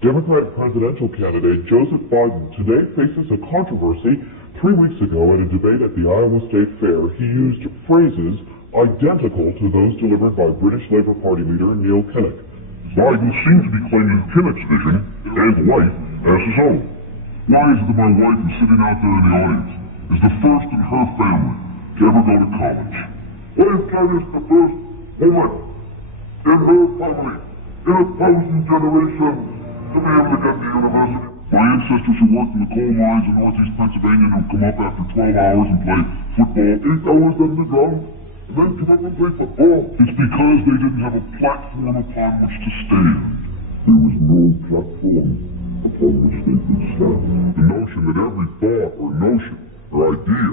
Democratic presidential candidate Joseph Biden today faces a controversy. 3 weeks ago at a debate at the Iowa State Fair, he used phrases identical to those delivered by British Labour Party leader Neil Kinnock. Biden seems to be claiming Kinnock's vision and life as his own. Why is it that my wife is sitting out there in the audience, is the first in her family to ever go to college? Why is Kinnock the first woman in her family in 1,000 generations to be able to get to university? My ancestors who worked in the coal mines in northeast Pennsylvania and who come up after 12 hours and play football 8 hours underground and then come up and play football. It's because they didn't have a platform upon which to stand. There was no platform upon which they could stand. The notion that every thought or notion or idea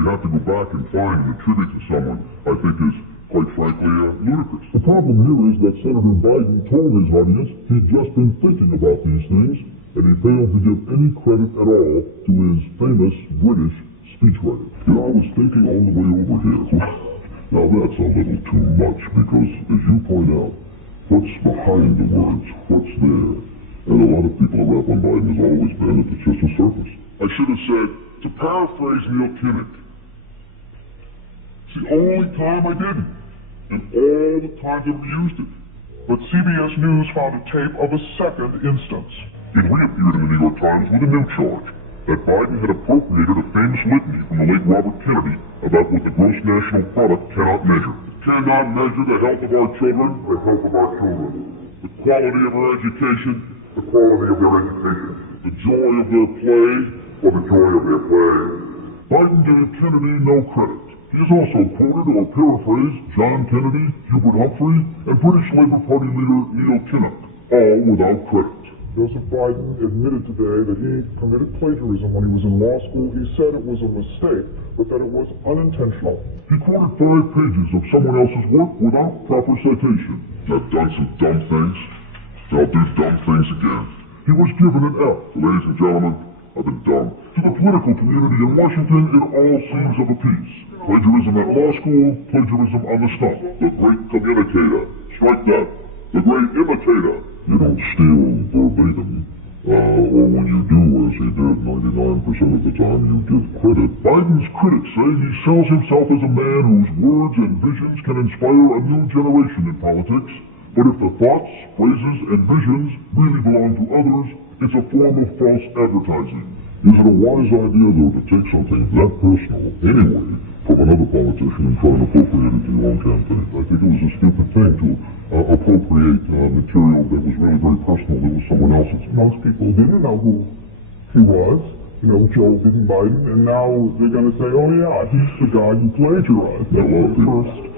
you have to go back and find and attribute to someone, I think is quite frankly ludicrous. The problem here is that Senator Biden told his audience he'd just been thinking about these things, and he failed to give any credit at all to his famous British speechwriter. You know, I was thinking on the way over here. Now that's a little too much because, as you point out, what's behind the words, what's there? And a lot of people around on Biden has always been that it's just a surface. I should have said, to paraphrase Neil Kinnock, it's the only time I didn't, and all the times I used it. But CBS News found a tape of a second instance. It reappeared in the New York Times with a new charge that Biden had appropriated a famous litany from the late Robert Kennedy about what the gross national product cannot measure. It cannot measure the health of our children, the health of our children, the quality of our education, the quality of their education, the joy of their play, or the joy of their play. Biden gave Kennedy no credit. He has also quoted or paraphrased John Kennedy, Hubert Humphrey, and British Labour Party leader Neil Kinnock, all without credit. Joseph Biden admitted today that he committed plagiarism when he was in law school. He said it was a mistake, but that it was unintentional. He quoted 5 pages of someone else's work without proper citation. I've done some dumb things, and I'll do dumb things again. He was given an F. Ladies and gentlemen, I've been dumb. To the political community in Washington, it all seems of a piece. Plagiarism at law school, plagiarism on the stump. The great communicator. Strike that. The great imitator. You don't steal verbatim, or when you do, as he did 99% of the time, you give credit. Biden's critics say he sells himself as a man whose words and visions can inspire a new generation in politics. But if the thoughts, phrases, and visions really belong to others, it's a form of false advertising. Is it a wise idea, though, to take something that personal, anyway, from another politician and try and appropriate it to your own campaign? I think it was a stupid thing to appropriate material that was really very personal that was someone else's. Most people didn't know who he was, Joe Biden, and now they're going to say, oh yeah, he's the guy who plagiarized. Yeah, well, first.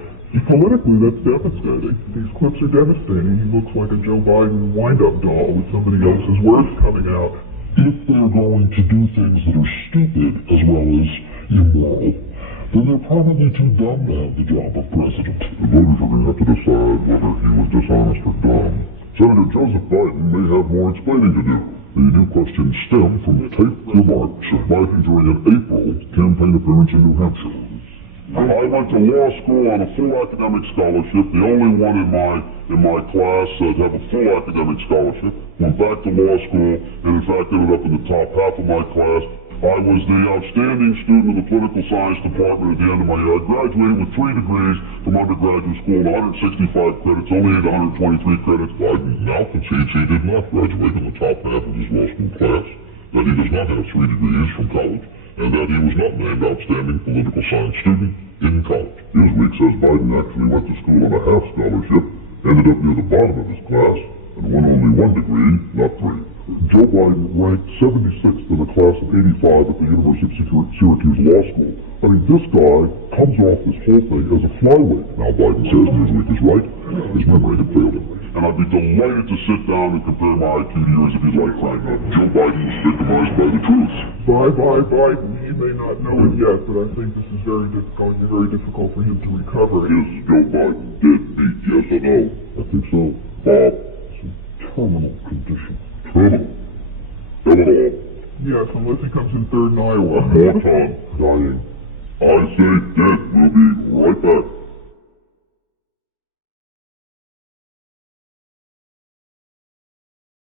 Politically, that's devastating. These clips are devastating. He looks like a Joe Biden wind-up doll with somebody else's words coming out. If they're going to do things that are stupid as well as immoral, then they're probably too dumb to have the job of president. The voters are going to have to decide whether he was dishonest or dumb. Senator Joseph Biden may have more explaining to do. The new questions stem from the taped remarks of Biden during an April campaign appearance in New Hampshire. I went to law school on a full academic scholarship, the only one in my class to have a full academic scholarship. Went back to law school, and in fact ended up in the top half of my class. I was the outstanding student of the political science department at the end of my year. I graduated with 3 degrees from undergraduate school and 165 credits, only had 123 credits. Biden now concedes he did not graduate in the top half of his law school class, that he does not have 3 degrees from college, and that he was not named outstanding political science student in college. Newsweek says Biden actually went to school on a half scholarship, ended up near the bottom of his class, and won only 1 degree, not 3. Joe Biden ranked 76th in a class of 85 at the University of Syracuse Law School. I mean, this guy comes off this whole thing as a flyweight. Now, Biden says Newsweek is right. His memory had failed him. And I'd be delighted to sit down and compare my IQ to yours if you'd like, Frank. Joe Biden was victimized by the truth. Bye, Biden. He may not know it yet, but I think this is going to be very difficult for him to recover. Is Joe Biden dead beat, yes or no? I think so. Some terminal condition. Terminal? Yes, unless he comes in third in Iowa. More time. Dying. I say dead. We'll be right back.